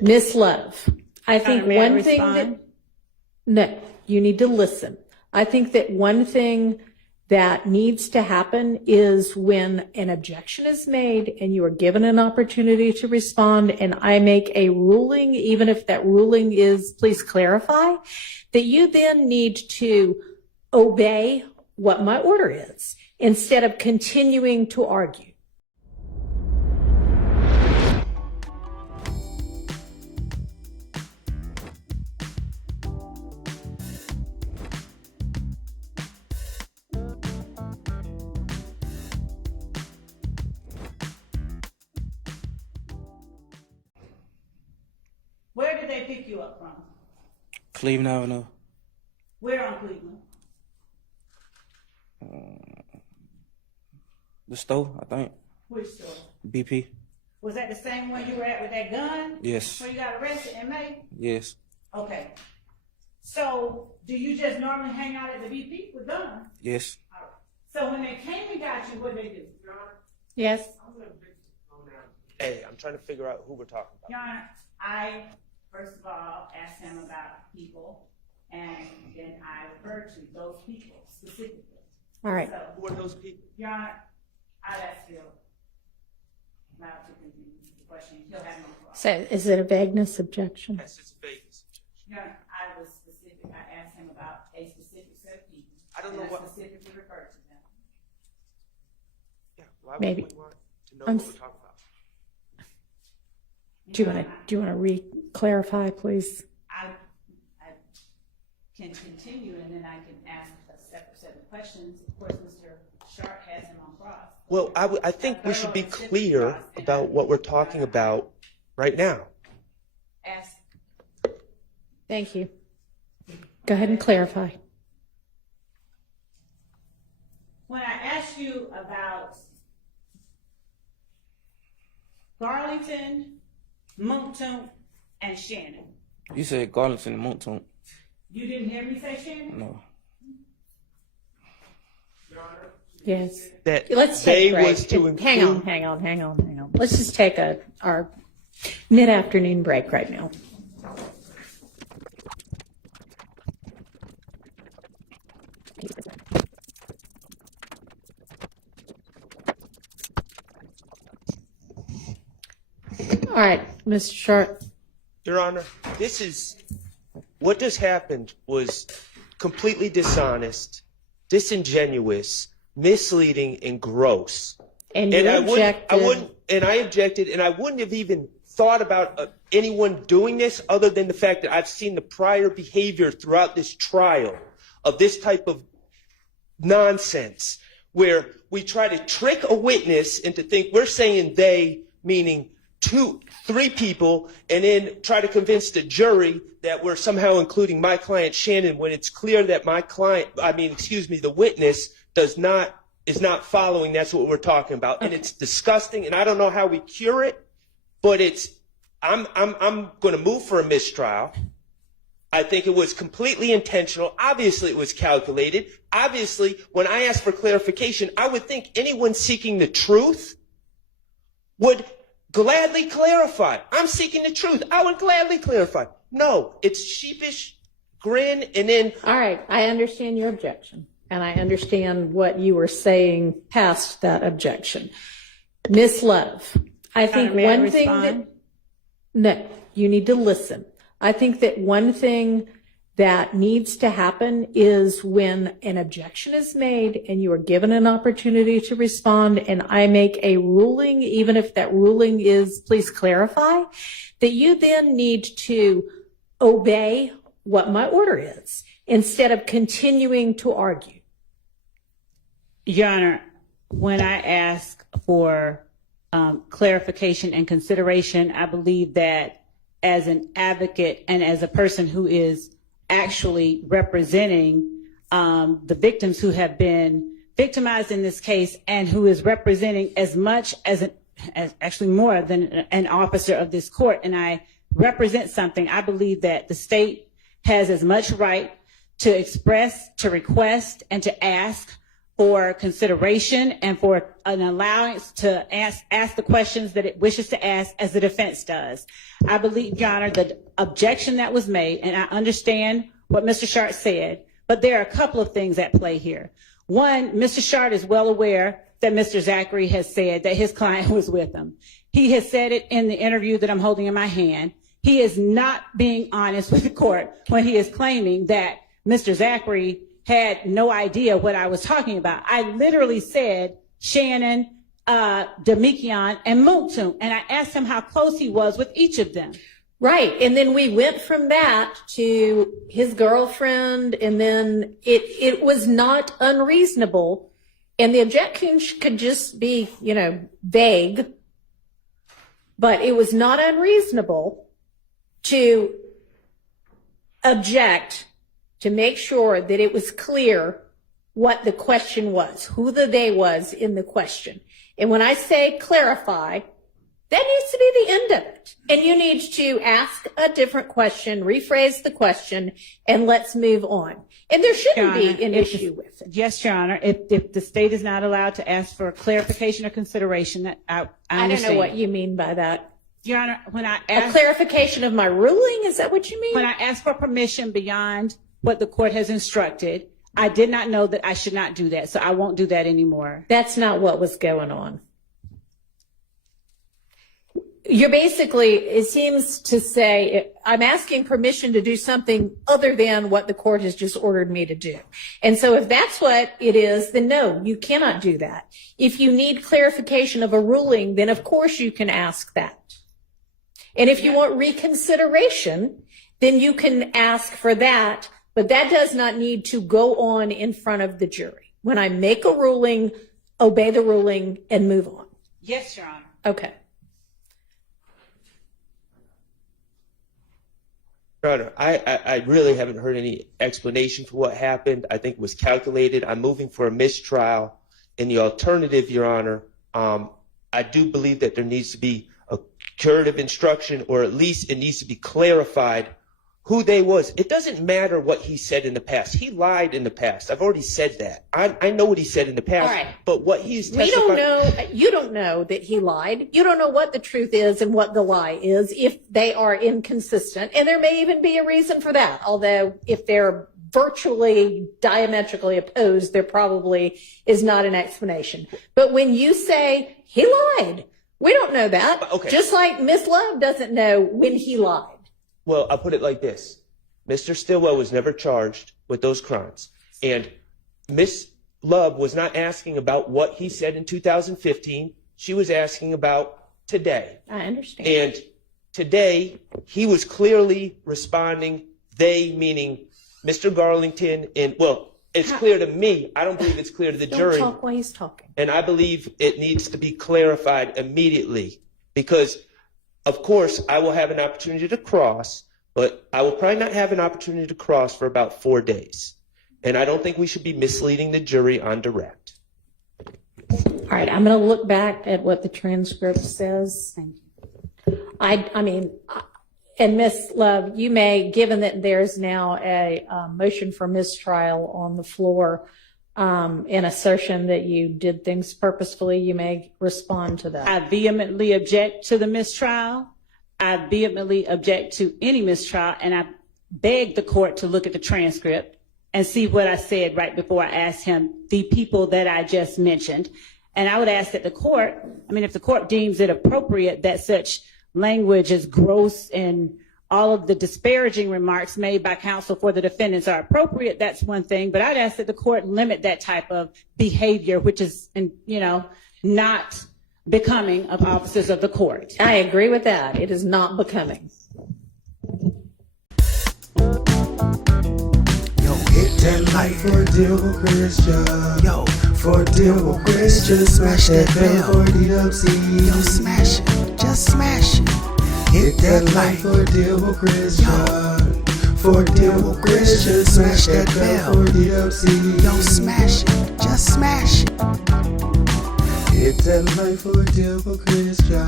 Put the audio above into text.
Miss Love, I think one thing that, no, you need to listen. I think that one thing that needs to happen is when an objection is made and you are given an opportunity to respond and I make a ruling, even if that ruling is, please clarify, that you then need to obey what my order is instead of continuing to argue. Where did they pick you up from? Cleveland Avenue. Where on Cleveland? The store, I think. Which store? BP. Was that the same one you were at with that gun? Yes. Where you got arrested in May? Yes. Okay. So, do you just normally hang out at the BP with guns? Yes. All right. So when they came and got you, what did they do? Your Honor? Yes. Hey, I'm trying to figure out who we're talking about. Your Honor, I, first of all, asked him about people, and then I referred to those people specifically. All right. So, Who are those people? Your Honor, I'd ask Phil not to continue the question. He'll have no problem. So is it a vagueness objection? Yes, it's Vegas. Your Honor, I was specific. I asked him about a specific set of people. I don't know and what. I specifically referred to them. Yeah, why Maybe. would we want to know I'm what we're talking about? Do you want to re-clarify, please? I can continue, and then I can ask a separate set of questions. Of course, Mr. Shardt has him on cross. Well, I think we should be clear about what we're talking about right now. Ask. Thank you. Go ahead and clarify. When I asked you about Garlington, Moncton, and Shannon, You said Garlington and Moncton. you didn't hear me say Shannon? No. Yes. That Let's they take a break. was to include. Hang on. Let's just take our mid-afternoon break right now. All right, Mr. Shardt. Your Honor, what just happened was completely dishonest, disingenuous, misleading, and gross. And you objected. I objected, and I wouldn't have even thought about anyone doing this other than the fact that I've seen the prior behavior throughout this trial of this type of nonsense where we try to trick a witness into think we're saying they, meaning 2, 3 people, and then try to convince the jury that we're somehow including my client Shannon when it's clear that the witness is not following. That's what we're talking about, and it's disgusting. And I don't know how we cure it, but I'm going to move for a mistrial. I think it was completely intentional. Obviously, it was calculated. Obviously, when I asked for clarification, I would think anyone seeking the truth would gladly clarify. I'm seeking the truth. I would gladly clarify. No, it's sheepish grin and then. All right, I understand your objection, and I understand what you were saying past that objection. Miss Love, I think one thing that, no, you need to listen. I think that one thing that needs to happen is when an objection is made and you are given an opportunity to respond and I make a ruling, even if that ruling is, please clarify, that you then need to obey what my order is instead of continuing to argue. Your Honor, when I ask for clarification and consideration, I believe that as an advocate and as a person who is actually representing the victims who have been victimized in this case and who is representing as much as actually more than an officer of this court, and I represent something, I believe that the state has as much right to express, to request, and to ask for consideration and for an allowance to ask the questions that it wishes to ask as the defense does. I believe, Your Honor, the objection that was made, and I understand what Mr. Shardt said, but there are a couple of things at play here. One, Mr. Shardt is well aware that Mr. Zachary has said that his client was with him. He has said it in the interview that I'm holding in my hand. He is not being honest with the court when he is claiming that Mr. Zachary had no idea what I was talking about. I literally said Shannon, Demikion, and Muktum, and I asked him how close he was with each of them. Right. And then we went from that to his girlfriend, and then it was not unreasonable. And the objection could just be, vague, but it was not unreasonable to object to make sure that it was clear what the question was, who the they was in the question. And when I say clarify, that needs to be the end of it. And you need to ask a different question, rephrase the question, and let's move on. And there shouldn't be an issue with it. Yes, Your Honor. If the state is not allowed to ask for clarification or consideration, that I understand. don't know what you mean by that. Your Honor, when I A asked, clarification of my ruling, is that what you mean? when I asked for permission beyond what the court has instructed, I did not know that I should not do that, so I won't do that anymore. That's not what was going on. You're basically, it seems to say, I'm asking permission to do something other than what the court has just ordered me to do. And so if that's what it is, then no, you cannot do that. If you need clarification of a ruling, then of course you can ask that. And if you want reconsideration, then you can ask for that, but that does not need to go on in front of the jury. When I make a ruling, obey the ruling and move on. Yes, Your Honor. Okay. Your Honor, I really haven't heard any explanation for what happened. I think it was calculated. I'm moving for a mistrial. In the alternative, Your Honor, I do believe that there needs to be a curative instruction, or at least it needs to be clarified who they was. It doesn't matter what he said in the past. He lied in the past. I've already said that. I know what he said in the past. All right. But what he's We don't know. You don't know that he lied. You don't know what the truth is and what the lie is if they are inconsistent. And there may even be a reason for that. Although if they're virtually diametrically opposed, there probably is not an explanation. But when you say he lied, we don't know that. Okay. Just like Miss Love doesn't know when he lied. Well, I'll put it like this. Mr. Stillwell was never charged with those crimes. And Miss Love was not asking about what he said in 2015. She was asking about today. I understand. And today, he was clearly responding, they meaning Mr. Garlington. And, well, it's clear to me. I don't believe it's clear to the jury. Don't talk while he's talking. And I believe it needs to be clarified immediately because, of course, I will have an opportunity to cross, but I will probably not have an opportunity to cross for about 4 days. And I don't think we should be misleading the jury on direct. All right, I'm going to look back at what the transcript says. I mean, and Ms. Love, you may, given that there's now a motion for mistrial on the floor, in assertion that you did things purposefully, you may respond to that. I vehemently object to the mistrial. I vehemently object to any mistrial, and I beg the court to look at the transcript and see what I said right before I asked him the people that I just mentioned. And I would ask that the court, if the court deems it appropriate that such language is gross and all of the disparaging remarks made by counsel for the defendants are appropriate, that's one thing. But I'd ask that the court limit that type of behavior, which is, not becoming of officers of the court. I agree with that. It is not becoming. Yo, hit that like for a deal with Christian. Yo, for a deal with Christian. Smash that bell for DWC. Yo, smash it. Just smash it. Hit that like for a deal with Christian. For a deal with Christian. Smash that bell for DWC. Yo, smash it. Just smash it. Hit that like for a deal with Christian.